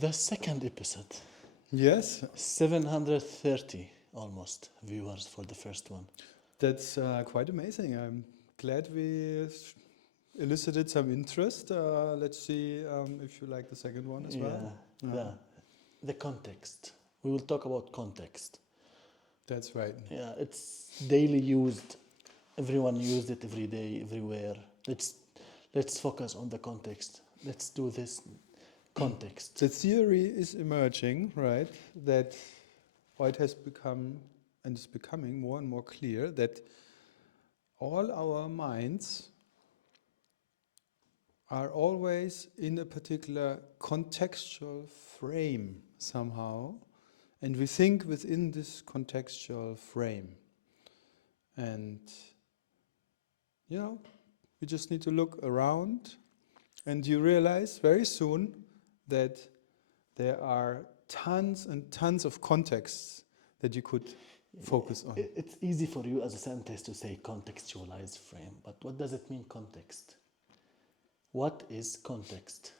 The second episode, Yes, 730 almost viewers for the first one. that's quite amazing. I'm glad we elicited some interest. Let's see if you like the second one as well. The context. We will talk about context. That's right. Yeah, it's daily used. Everyone used it every day, everywhere. Let's focus on the context. Let's do this context. The theory is emerging, right? That it has become and is becoming more and more clear that all our minds are always in a particular contextual frame somehow, and we think within this contextual frame. And, we just need to look around, and you realize very soon that there are tons and tons of contexts that you could focus on. It's easy for you as a scientist to say contextualized frame, but what does it mean, context? What is context?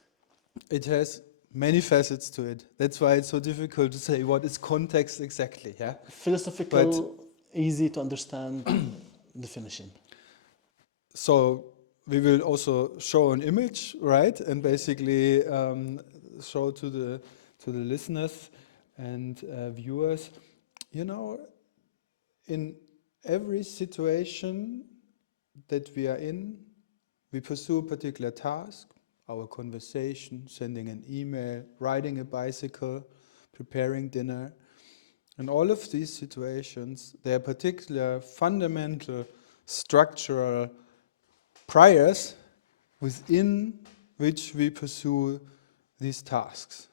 It has many facets to it. That's why it's so difficult to say what is context exactly. Yeah, Philosophical, easy to understand definition. So we will also show an image, right, and basically show to the listeners and viewers. In every situation that we are in, we pursue a particular task, our conversation, sending an email, riding a bicycle, preparing dinner. In all of these situations, there are particular fundamental structural priors within which we pursue these tasks.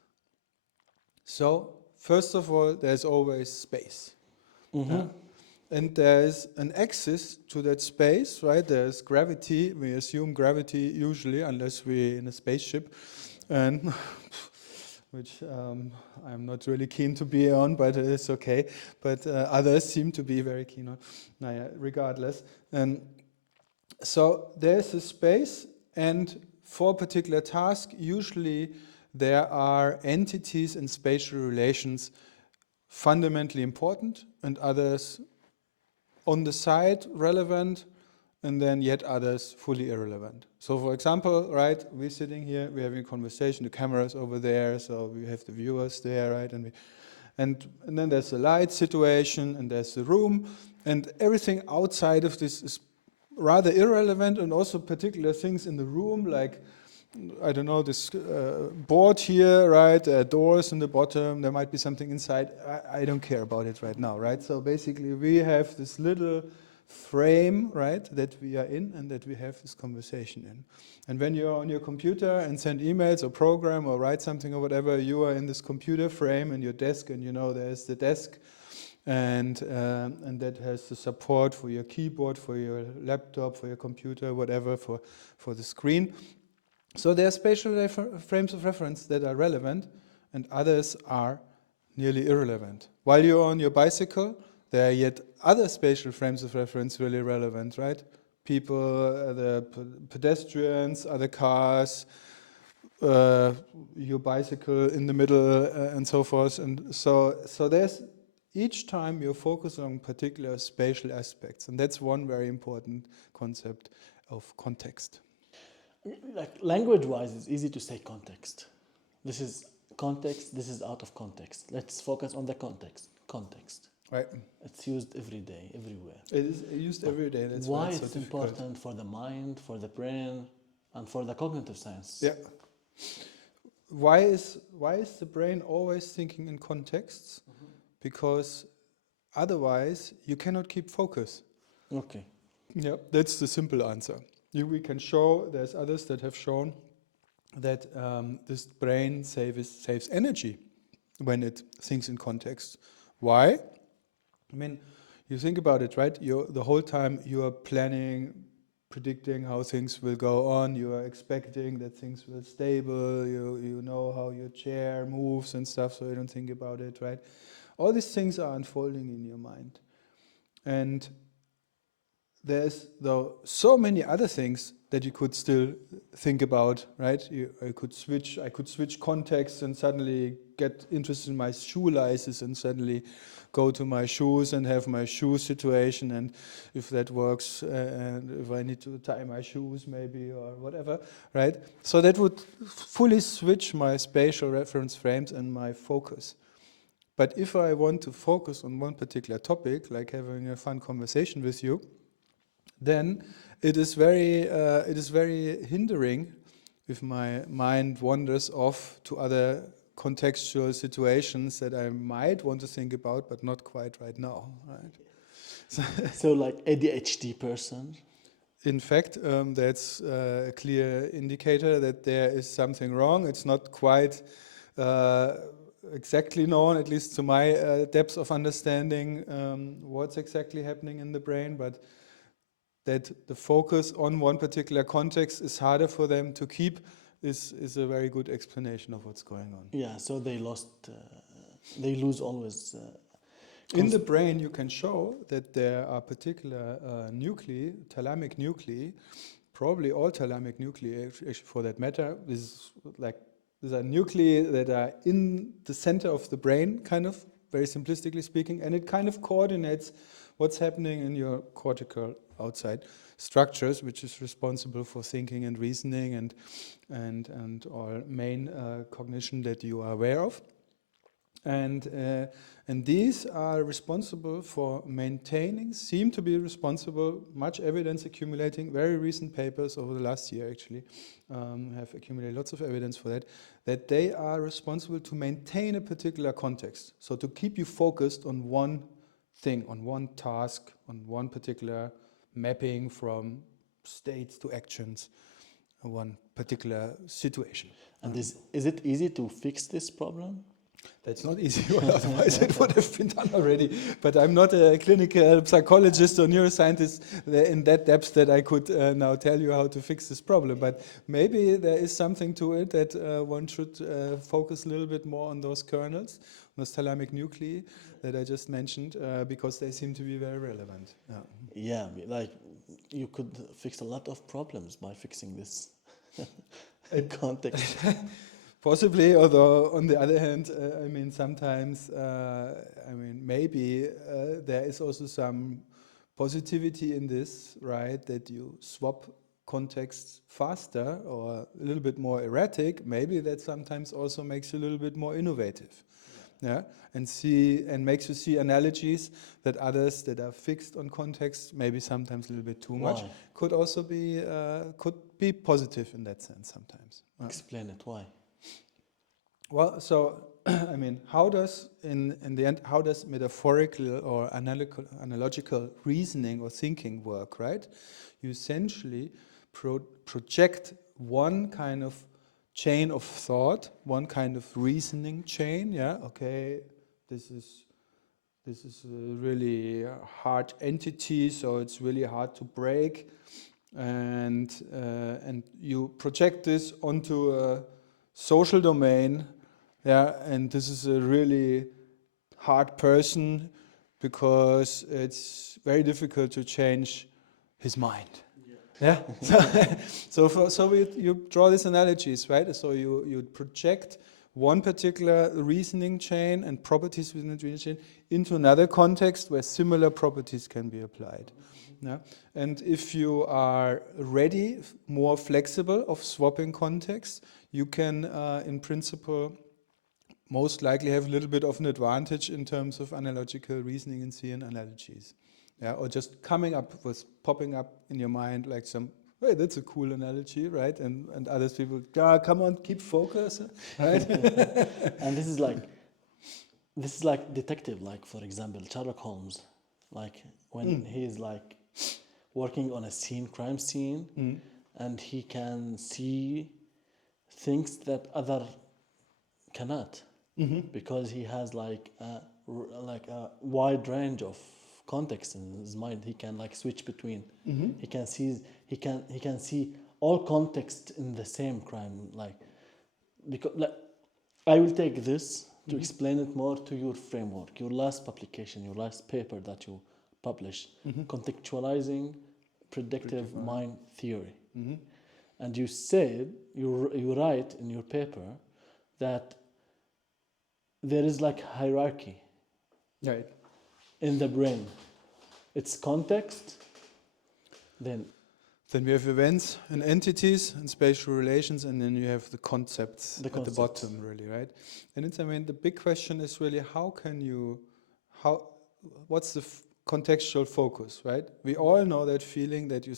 So, first of all, there's always space. Mm-hmm. And there's an axis to that space, right? There's gravity. We assume gravity usually, unless we're in a spaceship, and which I'm not really keen to be on, but it's okay. But others seem to be very keen on. Regardless. And so there's a space, and for a particular task, usually there are entities and spatial relations fundamentally important, and others on the side relevant, and then yet others fully irrelevant. So for example, right, we're sitting here, we're having a conversation, the camera's over there, so we have the viewers there, right, and then there's the light situation, and there's the room, and everything outside of this is rather irrelevant, and also particular things in the room, like, I don't know, this board here, right, doors in the bottom, there might be something inside, I don't care about it right now, right? So basically we have this little frame, right, that we are in and that we have this conversation in. And when you're on your computer and send emails or program or write something or whatever, you are in this computer frame in your desk, and there's the desk, and that has the support for your keyboard, for your laptop, for your computer, whatever, for the screen. So there are spatial frames of reference that are relevant, and others are nearly irrelevant. While you're on your bicycle, there are yet other spatial frames of reference really relevant, right? People, the pedestrians, other cars, your bicycle in the middle, and so forth. And so there's each time you're focused on particular spatial aspects, and that's one very important concept of context. Like language-wise, it's easy to say context. This is context, this is out of context. Let's focus on the context. Context. Right. It's used every day, everywhere. It is used every day. That's why it's so it's difficult. important for the mind, for the brain, and for the cognitive science. Yeah. Why is the brain always thinking in contexts? Mm-hmm. Because otherwise you cannot keep focus. Okay. Yeah, that's the simple answer. We can show, there's others that have shown that this brain saves energy when it thinks in context. Why? I mean, you think about it, right? The whole time you are planning, predicting how things will go on, you are expecting that things will stable, you know how your chair moves and stuff, so you don't think about it, right? All these things are unfolding in your mind. And there's though so many other things that you could still think about, right? I could switch context and suddenly get interested in my shoelaces and suddenly go to my shoes and have my shoe situation, and if that works, and if I need to tie my shoes maybe or whatever, right? So that would fully switch my spatial reference frames and my focus. But if I want to focus on one particular topic, like having a fun conversation with you, then it is very hindering if my mind wanders off to other contextual situations that I might want to think about, but not quite right now. Right? So like ADHD person. In fact, that's a clear indicator that there is something wrong. It's not quite exactly known, at least to my depth of understanding, what's exactly happening in the brain, but that the focus on one particular context is harder for them to keep is a very good explanation of what's going on. Yeah, so they lose always. In the brain, you can show that there are particular nuclei, thalamic nuclei, probably all thalamic nuclei, actually for that matter. These are nuclei that are in the center of the brain, kind of, very simplistically speaking, and it kind of coordinates what's happening in your cortical outside structures, which is responsible for thinking and reasoning and all main cognition that you are aware of. And these are responsible for maintaining, seem to be responsible, much evidence accumulating, very recent papers over the last year actually have accumulated lots of evidence for that they are responsible to maintain a particular context. So to keep you focused on one thing, on one task, on one particular mapping from states to actions, one particular situation. And is it easy to fix this problem? That's not easy, otherwise it would have been done already. But I'm not a clinical psychologist or neuroscientist in that depth that I could now tell you how to fix this problem. But maybe there is something to it that one should focus a little bit more on those kernels, those thalamic nuclei that I just mentioned, because they seem to be very relevant. Yeah, like you could fix a lot of problems by fixing this context. Possibly, although on the other hand, sometimes, maybe there is also some positivity in this, right? That you swap contexts faster or a little bit more erratic. Maybe that sometimes also makes you a little bit more innovative, yeah? And makes you see analogies that others that are fixed on context, maybe sometimes a little bit too much, could also be positive in that sense sometimes. Explain it. Why? Well, so how does metaphorical or analogical reasoning or thinking work, right? You essentially project one kind of chain of thought, one kind of reasoning chain. Yeah, okay, this is a really hard entity, so it's really hard to break, and you project this onto a social domain. Yeah, and this is a really hard person because it's very difficult to change his mind. Yeah. You draw these analogies, right? So you project one particular reasoning chain and properties within the reasoning chain into another context where similar properties can be applied. Yeah? And if you are ready, more flexible of swapping context, you can, in principle, most likely have a little bit of an advantage in terms of analogical reasoning and seeing analogies. Yeah, or just popping up in your mind like some, hey, that's a cool analogy, right? And other people, come on, keep focus, right? And this is like detective, like for example, Sherlock Holmes, like when he's like working on a crime scene, and he can see things that other cannot, because he has like a wide range of context in his mind. He can like switch between. He can see all context in the same crime. I will take this to explain it more to your framework, your last publication, your last paper that you published, contextualizing predictive Predictive mind theory. Mm-hmm. And you said, you write in your paper that there is like hierarchy Right. in the brain. It's context, then Then we have events and entities and spatial relations, and then you have the concepts The at the concepts. bottom, really, right? And it's, I mean, the big question is really what's the contextual focus, right? We all know that feeling that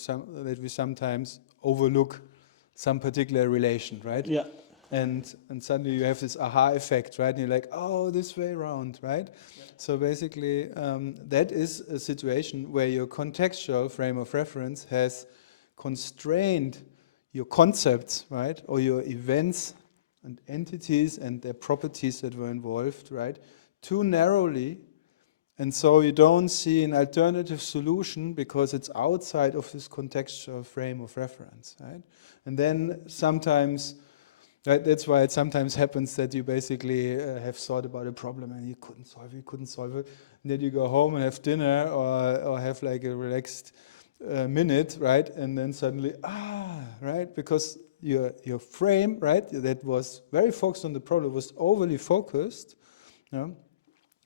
we sometimes overlook some particular relation, right? yeah, And suddenly you have this aha effect, right? And you're like, oh, this way around, right? Yeah. So basically, that is a situation where your contextual frame of reference has constrained your concepts, right? Or your events and entities and their properties that were involved, right? Too narrowly. And so you don't see an alternative solution because it's outside of this contextual frame of reference, right? And then sometimes, right, that's why it sometimes happens that you basically have thought about a problem and you couldn't solve it. And then you go home and have dinner or have like a relaxed minute, right? And then suddenly, right? Because your frame, right, that was very focused on the problem, was overly focused, you know?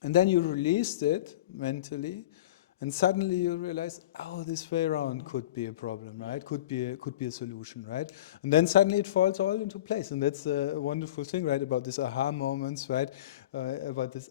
And then you released it mentally, and suddenly you realize, oh, this way around could be a problem, right? Could be a solution, right? And then suddenly it falls all into place, and that's a wonderful thing, right? About this aha moments, right? About this,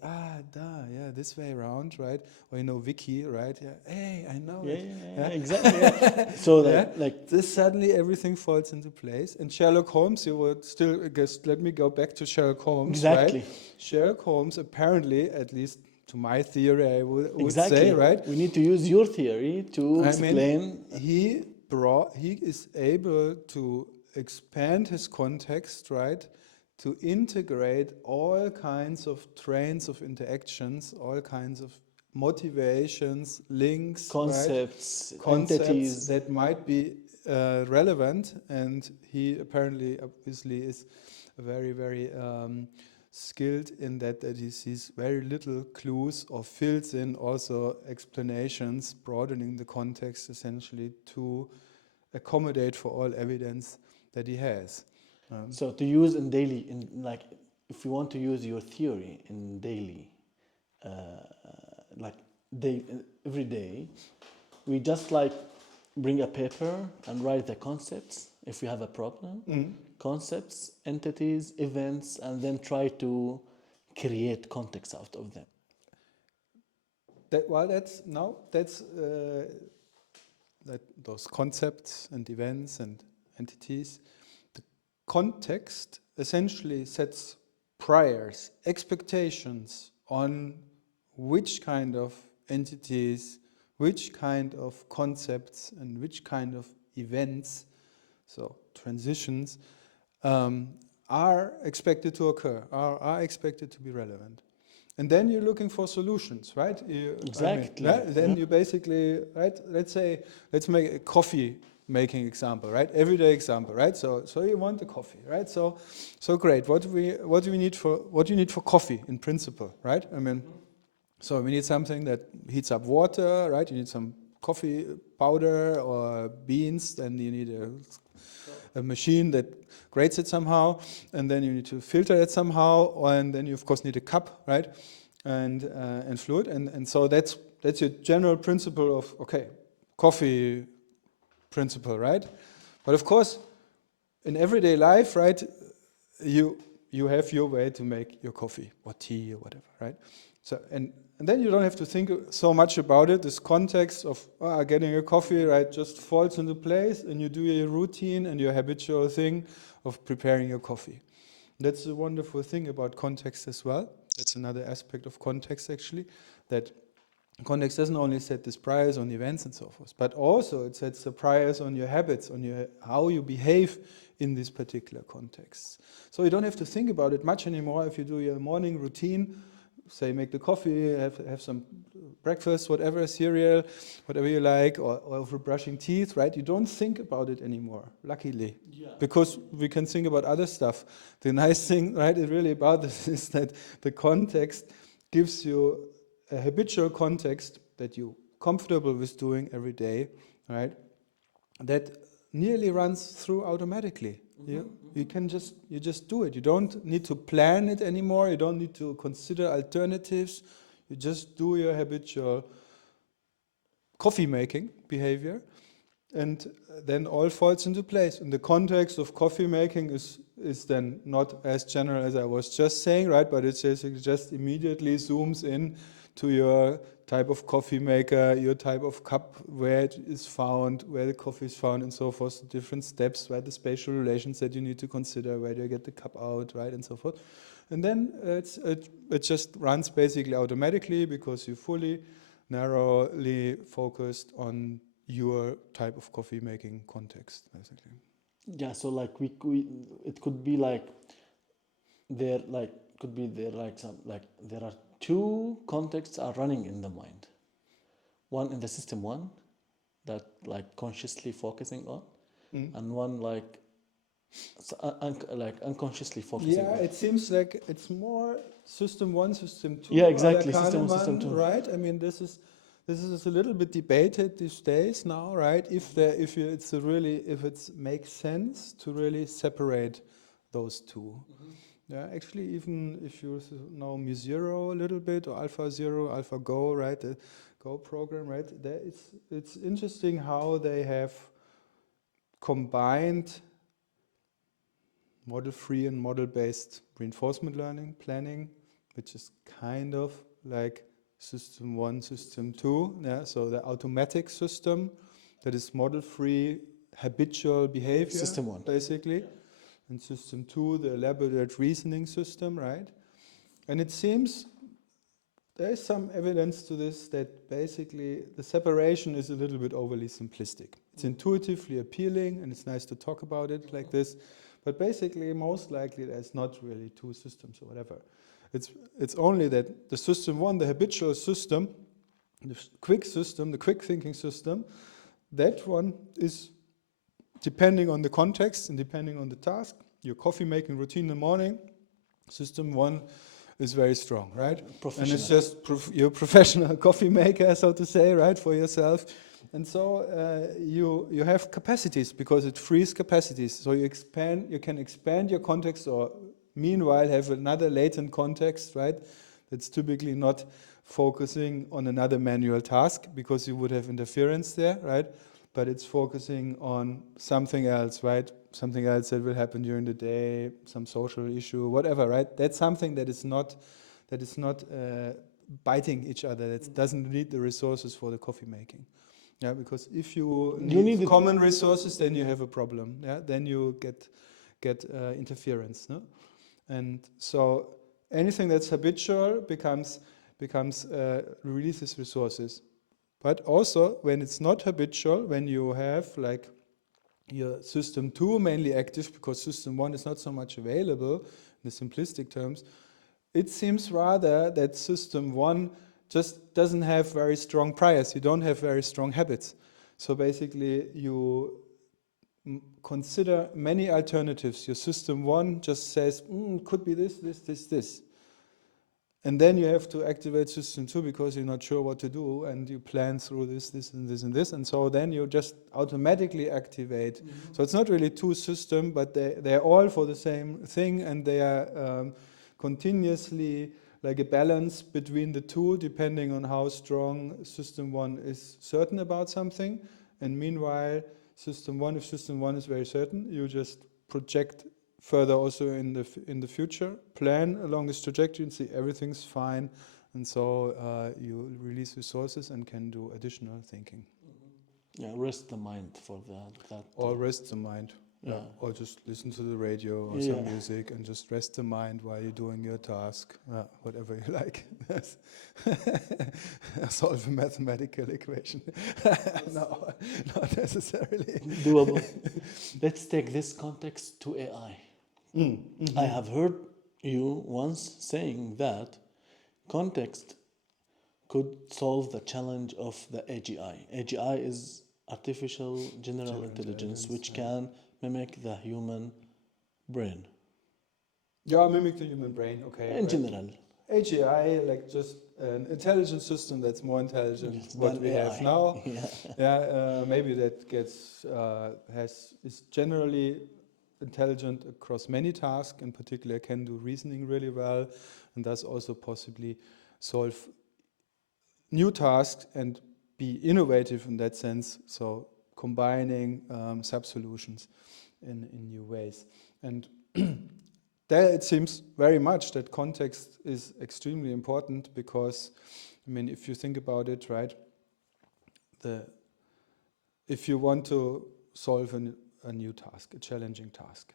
this way around, right? Or Vicky, right? Yeah, hey, I know it. Yeah, exactly. Yeah. So that, like, this suddenly everything falls into place. And Sherlock Holmes, you would still, I guess, let me go back to Sherlock Holmes, exactly. right? Sherlock Holmes, apparently, at least to my theory, I would Exactly. say, right? We need to use your theory to explain. He is able to expand his context, right? To integrate all kinds of trains of interactions, all kinds of motivations, links, Concepts, right? Concepts entities. that might be relevant, and he apparently, obviously, is very, very skilled in that he sees very little clues or fills in also explanations, broadening the context essentially to accommodate for all evidence that he has. So to use in daily, like, if you want to use your theory in daily, like every day, we just like bring a paper and write the concepts if we have a problem, concepts, entities, events, and then try to create context out of them. Those concepts and events and entities. The context essentially sets priors, expectations on which kind of entities, which kind of concepts, and which kind of events, so transitions, are expected to occur, are expected to be relevant. And then you're looking for solutions, right? Exactly. Then you basically, right? Let's make a coffee making example, right? Everyday example, right? So you want the coffee, right? So great. What do you need for coffee in principle, right? I mean, so we need something that heats up water, right? You need some coffee powder or beans. Then you need a machine that grates it somehow, and then you need to filter it somehow, and then you of course need a cup, right, and fluid, and so that's your general principle of coffee principle, right? But of course, in everyday life, right, you have your way to make your coffee or tea or whatever, right? So and then you don't have to think so much about it. This context of getting a coffee, right, just falls into place, and you do your routine and your habitual thing of preparing your coffee. That's a wonderful thing about context as well. That's another aspect of context, actually, that context doesn't only set these priors on events and so forth, but also it sets the priors on your habits, on how you behave in these particular contexts. So you don't have to think about it much anymore if you do your morning routine. Say, make the coffee, have some breakfast, whatever, cereal, whatever you like, or for brushing teeth, right? You don't think about it anymore, luckily, because we can think about other stuff. The nice thing, right, is really about this is that the context gives you a habitual context that you're comfortable with doing every day, right? that nearly runs through automatically. You just do it. You don't need to plan it anymore. You don't need to consider alternatives. You just do your habitual coffee making behavior, and then all falls into place. And the context of coffee making is then not as general as I was just saying, right? But it just immediately zooms in to your type of coffee maker, your type of cup, where it is found, where the coffee is found, and so forth. Different steps, right? The spatial relations that you need to consider, where do you get the cup out, right, and so forth. And then it just runs basically automatically because you fully narrowly focused on your type of coffee making context, basically. Yeah, so like we it could be like there like could be there like some like there are two contexts are running in the mind. One in the system one that like consciously focusing on, and one like like unconsciously focusing Yeah, on. it seems like it's more system one, system two. Yeah, or exactly. the System one, system Kahneman, two. right? I mean, this is a little bit debated these days now, right? If it makes sense to really separate those two. Yeah, actually, even if you know mu0 a little bit, or AlphaZero, AlphaGo, right? The Go program, right? It's interesting how they have combined model-free and model-based reinforcement learning planning, which is kind of like system one, system two. Yeah, so the automatic system that is model-free, habitual behavior, System one. basically. And system two, the elaborate reasoning system, right? And it seems there is some evidence to this that basically the separation is a little bit overly simplistic. It's intuitively appealing and it's nice to talk about it like this, but basically most likely there's not really two systems or whatever. It's only that the system one, the habitual system, the quick system, the quick thinking system, that one is depending on the context and depending on the task, your coffee making routine in the morning, system one is very strong, right? And it's just you're a professional coffee maker, so to say, right, for yourself. And so you have capacities because it frees capacities. So you can expand your context, or meanwhile have another latent context, right? That's typically not focusing on another manual task because you would have interference there, right? But it's focusing on something else, right? Something else that will happen during the day, some social issue, whatever, right? That's something that is not biting each other. That doesn't need the resources for the coffee making. Yeah, because if you need common resources, then you have a problem. Yeah, then you get interference. No? And so anything that's habitual releases resources. But also, when it's not habitual, when you have like your system 2 mainly active, because system 1 is not so much available in the simplistic terms, it seems rather that system 1 just doesn't have very strong priors. You don't have very strong habits. So basically, you consider many alternatives. Your system 1 just says, could be this. And then you have to activate system 2 because you're not sure what to do, and you plan through this, and this. And so then you just automatically activate. Mm-hmm. So it's not really two systems, but they're all for the same thing, and they are continuously like a balance between the two, depending on how strong system 1 is certain about something. And meanwhile, if system 1 is very certain, you just project further also in the future, plan along this trajectory and see everything's fine, and so you release resources and can do additional thinking. Mm-hmm. Yeah, rest the mind for that. Or rest the mind. Yeah. Or just listen to the radio or some music and just rest the mind while you're doing your task. Whatever you like. Solve a mathematical equation. No, not necessarily. Doable. Let's take this context to AI. Mm-hmm. I have heard you once saying that context could solve the challenge of the AGI. AGI is artificial general intelligence, which can mimic the human brain. Yeah, mimic the human brain, okay. In general. AGI, like just an intelligent system that's more intelligent Yes, what than we have AI. now. Yeah. Yeah, maybe that gets is generally intelligent across many tasks. In particular, can do reasoning really well, and thus also possibly solve new tasks and be innovative in that sense. So combining sub-solutions in new ways. And there it seems very much that context is extremely important because, I mean, if you think about it, right, if you want to solve a new task, a challenging task,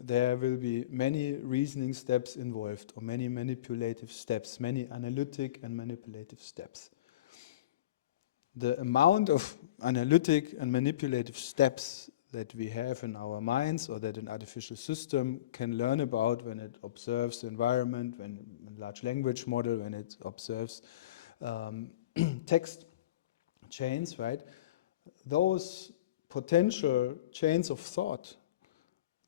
there will be many reasoning steps involved, or many manipulative steps, many analytic and manipulative steps. The amount of analytic and manipulative steps that we have in our minds, or that an artificial system can learn about when it observes the environment, when a large language model, when it observes text chains, right? Those potential chains of thought,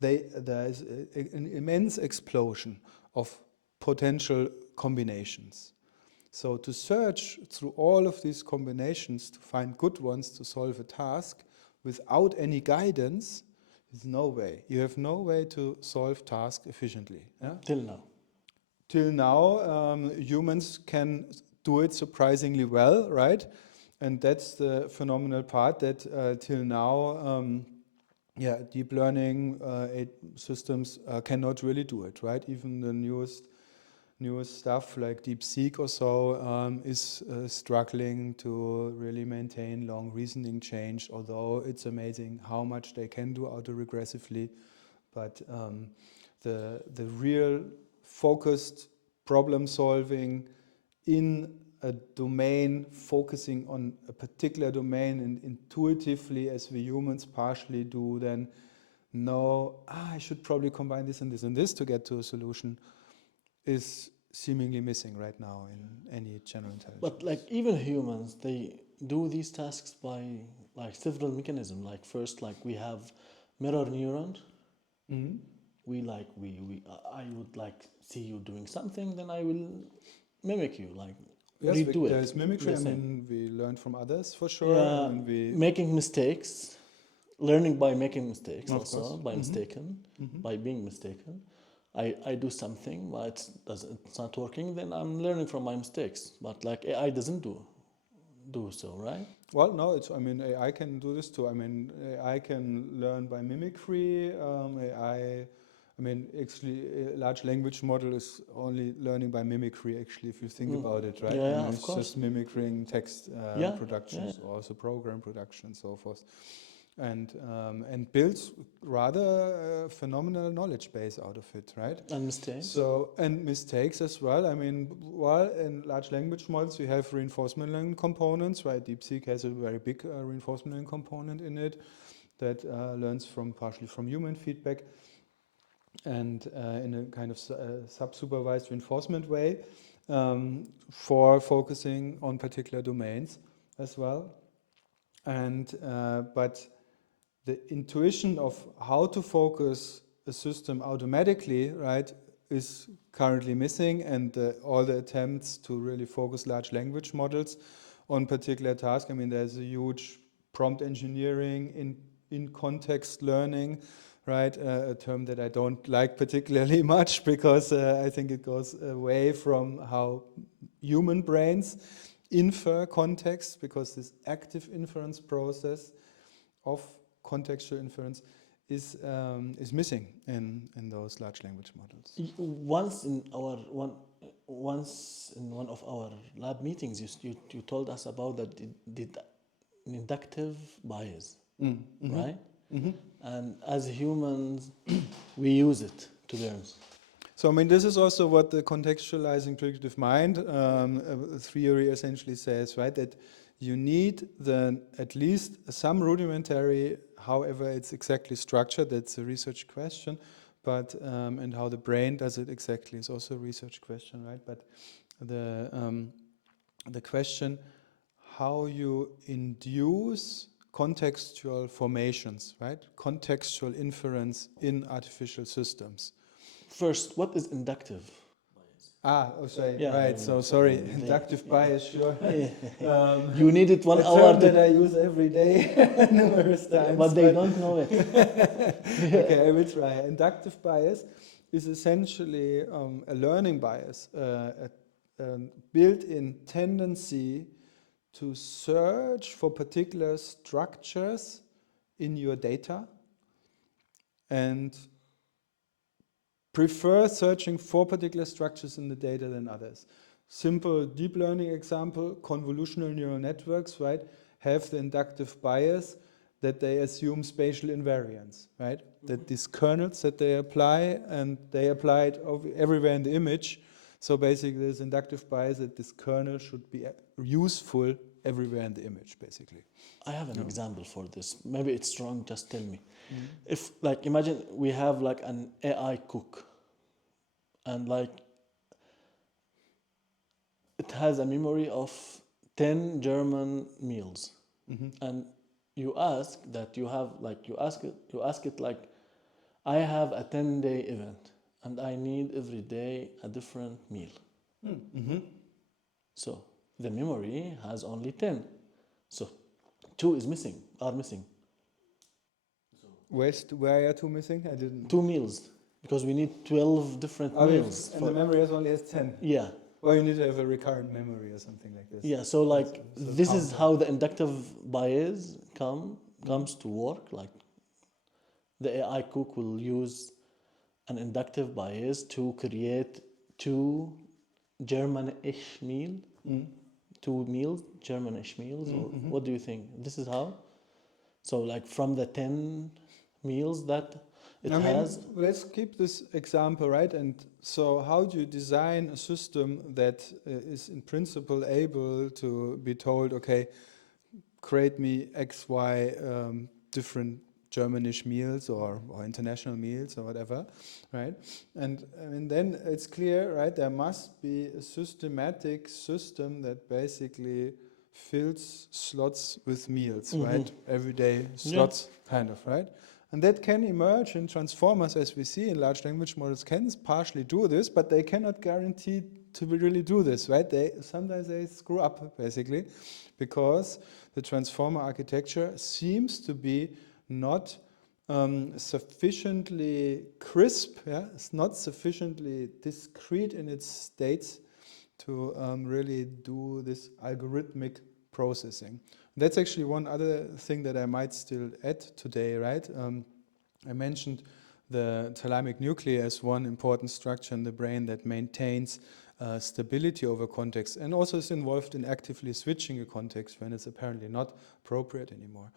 there is an immense explosion of potential combinations. So to search through all of these combinations to find good ones to solve a task without any guidance is no way. You have no way to solve tasks efficiently. Yeah? Till now. Till now, humans can do it surprisingly well, right? And that's the phenomenal part that till now, deep learning systems cannot really do it, right? Even the newest stuff like DeepSeek or so is struggling to really maintain long reasoning chains, although it's amazing how much they can do autoregressively. But the real focused problem solving in a domain, focusing on a particular domain and intuitively, as we humans partially do, then know, I should probably combine this and this and this to get to a solution, is seemingly missing right now in any general intelligence. But like even humans, they do these tasks by like several mechanisms. Like first, like we have mirror neurons. Mm-hmm. I would like see you doing something, then I will mimic you. Like Yes, redo there's it. mimicry. The I same. mean, we learn from others for sure. Yeah, I mean, making mistakes, learning by making mistakes of also, course. by Mm-hmm. mistaken, Mm-hmm. by being mistaken. I do something, but it's not working, then I'm learning from my mistakes. But like AI doesn't do so, right? Well, no, I mean, AI can do this too. I mean, AI can learn by mimicry. I mean, actually, a large language model is only learning by mimicry, actually, if you think about it, right? Yeah, I mean, of it's course. just mimicking text Yeah, productions, yeah. or also program production and so forth. And builds rather phenomenal knowledge base out of it, right? And mistakes. So, and mistakes as well. I mean, well, in large language models, you have reinforcement learning components, right? DeepSeek has a very big reinforcement learning component in it that learns partially from human feedback and in a kind of sub-supervised reinforcement way for focusing on particular domains as well. And but the intuition of how to focus a system automatically, right, is currently missing, and all the attempts to really focus large language models on particular tasks. I mean, there's a huge prompt engineering in context learning, right? A term that I don't like particularly much because I think it goes away from how human brains infer context, because this active inference process of contextual inference is missing in those large language models. Once in one of our lab meetings, you told us about the inductive bias, Mm-hmm. right? Mm-hmm. And as humans, we use it to learn. So I mean, this is also what the contextualizing predictive mind theory essentially says, right? That you need at least some rudimentary, however it's exactly structured, that's a research question, but and how the brain does it exactly is also a research question, right? But the question how you induce contextual formations, right? Contextual inference in artificial systems. First, what is inductive? Sorry. Yeah, Right. So sorry. Inductive bias. Sure. You needed one a hour term that I use every day, numerous times. but they don't know it. Okay, I will try. Inductive bias is essentially a learning bias, a built-in tendency to search for particular structures in your data and prefer searching for particular structures in the data than others. Simple deep learning example, convolutional neural networks, right, have the inductive bias that they assume spatial invariance, right? That these kernels that they apply, and they apply it everywhere in the image. So basically there's inductive bias that this kernel should be useful everywhere in the image, basically. I have an example for this. Maybe it's wrong, just tell me. If, like, imagine we have like an AI cook, and like it has a memory of 10 German meals. And you ask that you have, like, you ask it like, I have a 10-day event and I need every day a different meal. So the memory has only 10. So two are missing. Where are two missing? I didn't. 2 meals, because we need 12 different meals. And the memory only has 10. Yeah. Or you need to have a recurrent memory or something like this. Yeah, so like So this is how the inductive bias comes to work. Like the AI cook will use an inductive bias to create two German-ish meal, two meals, German-ish meals. Or what do you think? This is how? So like from the 10 meals that it has. Let's keep this example, right? And so how do you design a system that is in principle able to be told, okay, create me X, Y different Germanish meals or international meals or whatever, right? And I mean, then it's clear, right? There must be a systematic system that basically fills slots with meals, right? Everyday slots, kind of, right? And that can emerge in transformers, as we see in large language models can partially do this, but they cannot guarantee to really do this, right? Sometimes they screw up, basically, because the transformer architecture seems to be not sufficiently crisp, it's not sufficiently discrete in its states to really do this algorithmic processing. That's actually one other thing that I might still add today, right? I mentioned the thalamic nuclei as one important structure in the brain that maintains stability over context and also is involved in actively switching a context when it's apparently not appropriate anymore.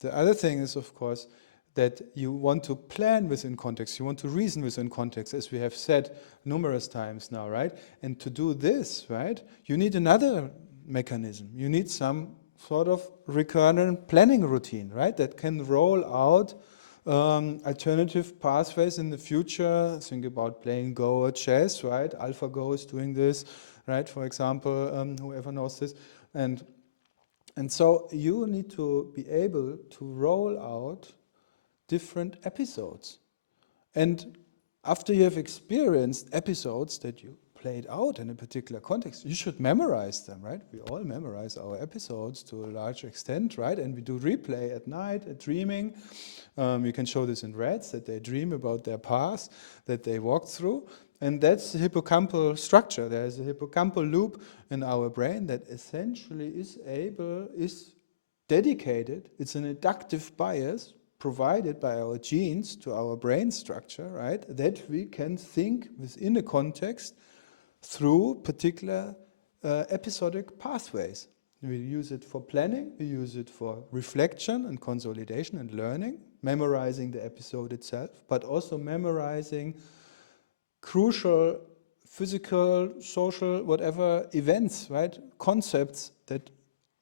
The other thing is, of course, that you want to plan within context, you want to reason within context, as we have said numerous times now, right? And to do this, right, you need another mechanism. You need some sort of recurrent planning routine, right, that can roll out alternative pathways in the future. Think about playing Go or chess, right? AlphaGo is doing this, right? For example, whoever knows this. And so you need to be able to roll out different episodes. And after you have experienced episodes that you played out in a particular context, you should memorize them, right? We all memorize our episodes to a large extent, right? And we do replay at night, at dreaming. You can show this in rats, that they dream about their past that they walked through. And that's the hippocampal structure. There is a hippocampal loop in our brain that essentially is dedicated. It's an inductive bias provided by our genes to our brain structure, right? That we can think within a context through particular episodic pathways. We use it for planning, we use it for reflection and consolidation and learning, memorizing the episode itself, but also memorizing crucial physical, social, whatever events, right? Concepts that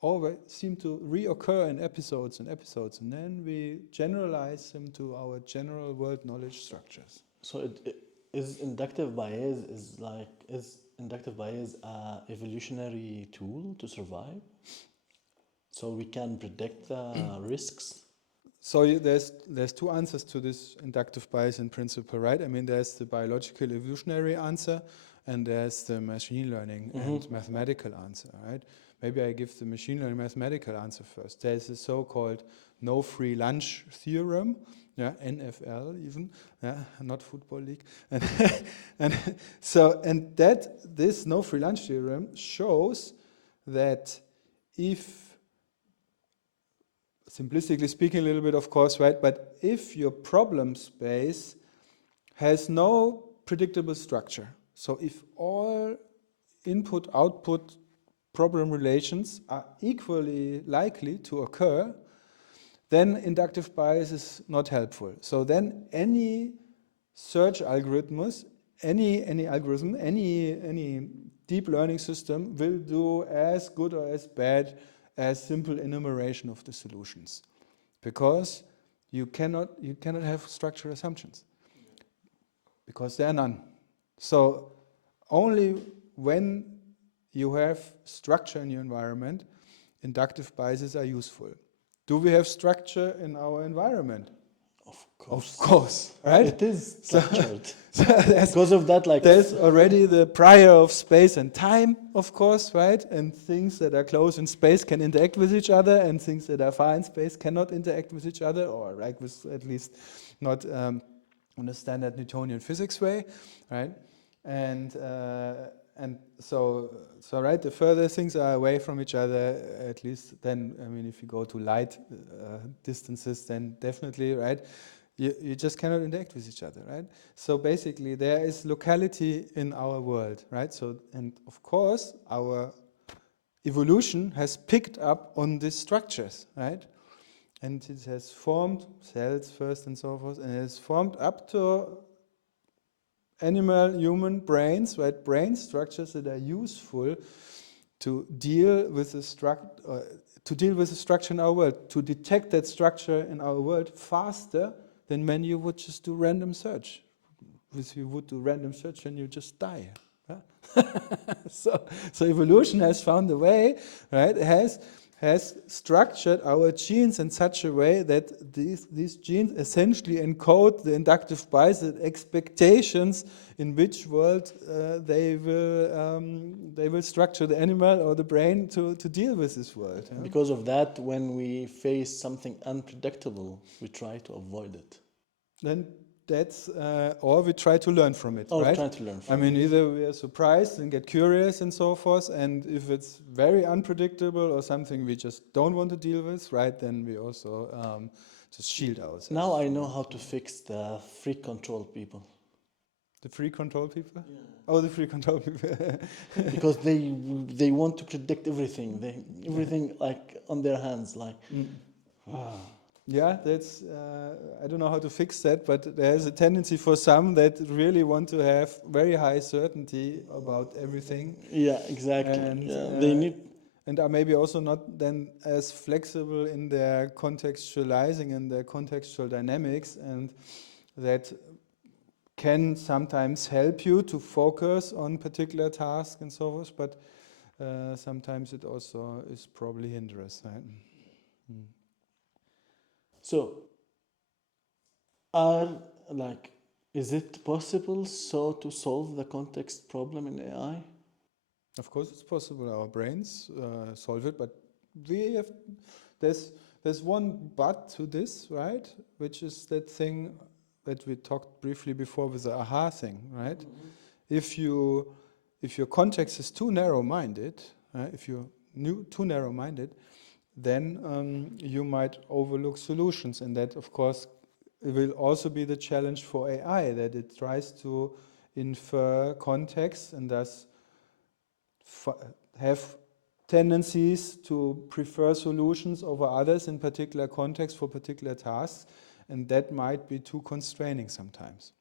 always seem to reoccur in episodes and episodes, and then we generalize them to our general world knowledge structures. So is inductive bias a evolutionary tool to survive? So we can predict the risks? So there's two answers to this inductive bias in principle, right? I mean, there's the biological evolutionary answer, and there's the machine learning and mathematical answer, right? Maybe I give the machine learning mathematical answer first. There's a so-called no free lunch theorem, yeah, NFL even, yeah, not football league, and this no free lunch theorem shows that if, simplistically speaking a little bit of course, right, but if your problem space has no predictable structure, so if all input-output problem relations are equally likely to occur, then inductive bias is not helpful. So then any search algorithms, any algorithm, any deep learning system will do as good or as bad as simple enumeration of the solutions, because you cannot have structural assumptions, because there are none. So only when you have structure in your environment, inductive biases are useful. Do we have structure in our environment? Of course. Of course, right? It is structured. So Because of that, like there's already the prior of space and time, of course, right? And things that are close in space can interact with each other, and things that are far in space cannot interact with each other, or like with at least not on a standard Newtonian physics way, right? And so right, the further things are away from each other, at least then, I mean, if you go to light distances, then definitely, right, you just cannot interact with each other, right? So basically, there is locality in our world, right? So, and of course, our evolution has picked up on these structures, right? And it has formed cells first and so forth, and it has formed up to animal, human brains, right? Brain structures that are useful to deal with the structure in our world, to detect that structure in our world faster than when you would just do random search. If you would do random search, then you just die. Huh? So evolution has found a way, right? Has structured our genes in such a way that these genes essentially encode the inductive bias expectations in which world they will structure the animal or the brain to deal with this world. Yeah? because of that, when we face something unpredictable, we try to avoid it. Then that's, or we try to learn from it, Or right? try to learn I from mean, it. either we are surprised and get curious and so forth, and if it's very unpredictable or something we just don't want to deal with, right, then we also just shield ourselves. Now I know how to fix the free control people. The free control people? Yeah. Oh, the free control people. Because they want to predict everything. Everything like on their hands, like. Yeah, that's, I don't know how to fix that, but there's a tendency for some that really want to have very high certainty about everything. Yeah, exactly. And, they need. And are maybe also not then as flexible in their contextualizing and their contextual dynamics, and that can sometimes help you to focus on particular tasks and so forth, but sometimes it also is probably hindrance, right? So, is it possible to solve the context problem in AI? Of course, it's possible. Our brains solve it, but we have there's one but to this, right? Which is that thing that we talked briefly before with the aha thing, right? Mm-hmm. If your context is too narrow-minded, if you're too narrow-minded, then you might overlook solutions, and that, of course, it will also be the challenge for AI, that it tries to infer context and thus have tendencies to prefer solutions over others in particular contexts for particular tasks, and that might be too constraining sometimes.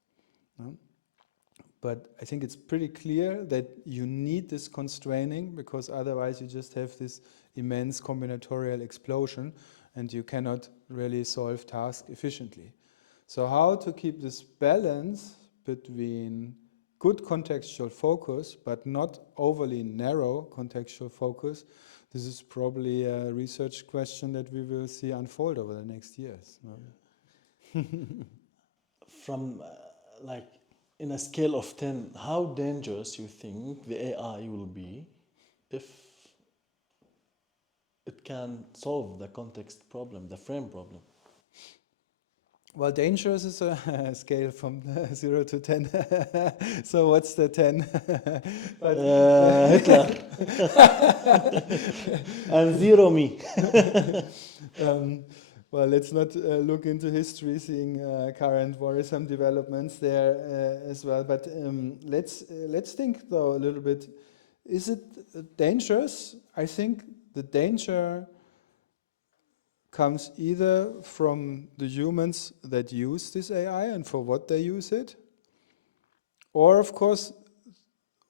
But I think it's pretty clear that you need this constraining, because otherwise you just have this immense combinatorial explosion and you cannot really solve tasks efficiently. So how to keep this balance between good contextual focus but not overly narrow contextual focus, this is probably a research question that we will see unfold over the next years. From in a scale of 10, how dangerous you think the AI will be if it can solve the context problem, the frame problem? Well, dangerous is a scale from 0 to 10. So what's the 10? Hitler. And 0 me. Well, let's not look into history, seeing current worrisome developments there as well. But let's think though a little bit. Is it dangerous? I think the danger comes either from the humans that use this AI and for what they use it, or of course,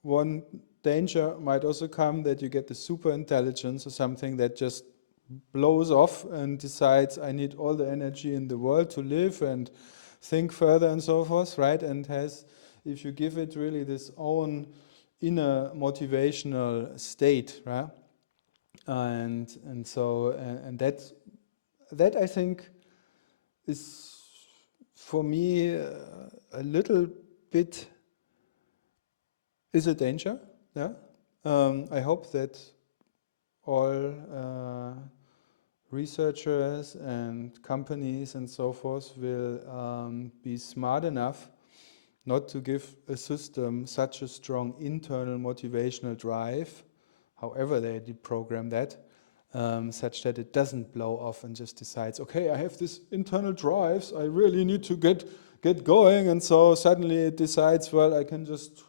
one danger might also come that you get the super intelligence or something that just blows off and decides I need all the energy in the world to live and think further and so forth, right? And has, if you give it really this own inner motivational state, right? And that I think is for me a little bit is a danger. Yeah, I hope that all researchers and companies and so forth will be smart enough not to give a system such a strong internal motivational drive, however they deprogram that, such that it doesn't blow off and just decides, okay, I have this internal drives, I really need to get going, and so suddenly it decides, well, I can just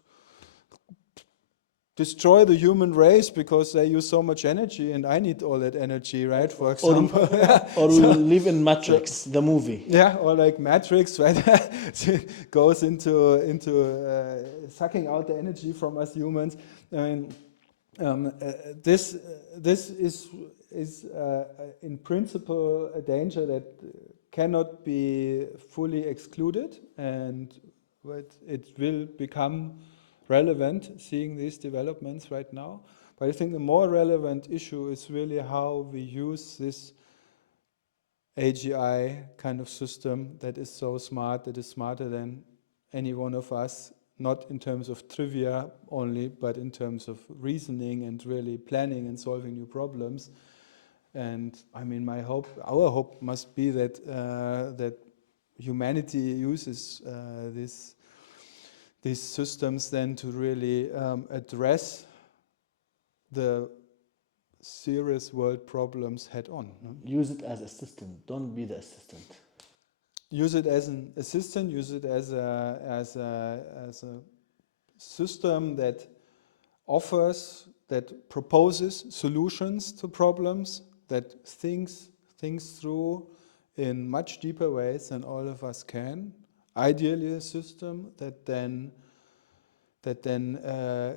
destroy the human race because they use so much energy and I need all that energy, right, for example. Or we will live in Matrix, the movie. Yeah, or like Matrix, right? It goes into sucking out the energy from us humans. I mean, this is in principle a danger that cannot be fully excluded, and it will become relevant seeing these developments right now. But I think the more relevant issue is really how we use this AGI kind of system that is so smart, that is smarter than any one of us, not in terms of trivia only, but in terms of reasoning and really planning and solving new problems. And I mean, our hope must be that that humanity uses these systems then to really address the serious world problems head on. No? Use it as assistant. Don't be the assistant. Use it as an assistant. Use it as a system that offers, that proposes solutions to problems, that thinks through in much deeper ways than all of us can. Ideally, a system that then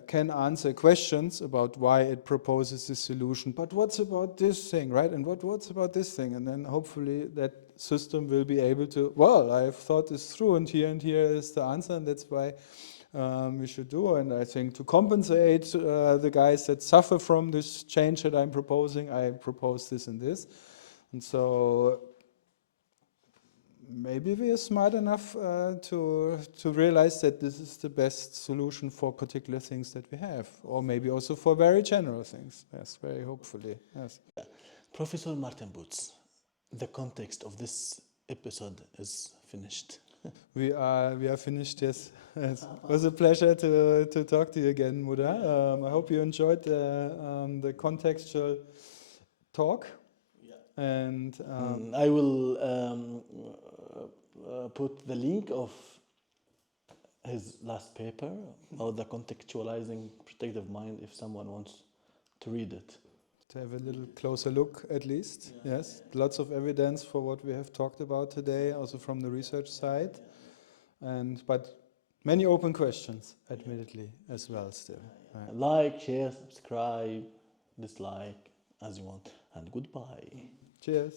can answer questions about why it proposes this solution. But what's about this thing, right? And what's about this thing? And then hopefully that system will be able to, well, I've thought this through, and here is the answer, and that's why we should do. And I think to compensate the guys that suffer from this change that I'm proposing, I propose this and this. And so maybe we are smart enough to realize that this is the best solution for particular things that we have, or maybe also for very general things. Yes, very hopefully. Yes. Professor Martin Boots, the context of this episode is finished. We are finished. Yes, it was a pleasure to talk to you again, Mudar. I hope you enjoyed the contextual talk. And I will put the link of his last paper about the contextualizing protective mind if someone wants to read it. To have a little closer look, at least. Yeah, yes, lots of evidence for what we have talked about today, also from the research side, but many open questions, admittedly, as well. Still, right. Like, share, subscribe, dislike, as you want, and goodbye. Cheers.